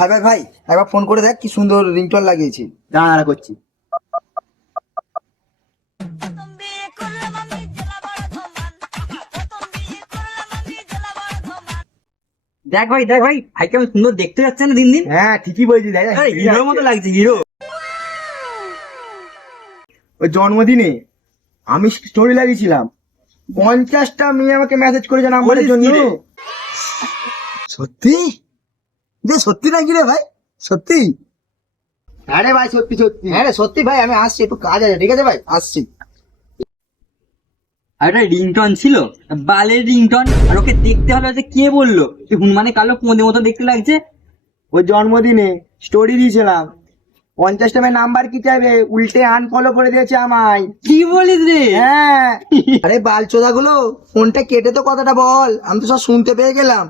ভাই ভাই ভাই একবার ফোন করে দেখ কি সুন্দর রিংটোন লাগিয়েছি। দাঁড়া করছি। দেখ ভাই ভাই কেমন সুন্দর দেখতে যাচ্ছে না দিন দিন। হ্যাঁ ঠিকই বলছিস, হিরোর মতো লাগছে, হিরো। ওই জন্মদিনে আমি স্টোরি লাগিয়েছিলাম, 50টা মেয়ে আমাকে মেসেজ করেছে নাম্বারের জন্য। বলিস কি রে? সত্যি? যে সত্যি নাকি রে ভাই? সত্যি? হ্যাঁ রে ভাই, সত্যি সত্যি। হ্যাঁ রে সত্যি ভাই, আমি আসছি, একটু কাজ আছে, ঠিক আছে ভাই, আসছি। আর একটা রিংটন ছিল, বালের রিংটন, আর ওকে দেখতে হলো যে কে বললো যে হুনমানে কালো কোঁদে মতো দেখতে লাগছে। ওই জন্মদিনে স্টোরি দিয়েছিলাম, 50টা মেয়ে নাম্বার কি চাইবে, উল্টে আনফলো করে দিয়েছে আমায়। কি বলিস রে? হ্যাঁ আরে বালচোদা গুলো, ফোনটা কেটে তো কথাটা বল, আমি তো সব শুনতে পেয়ে গেলাম।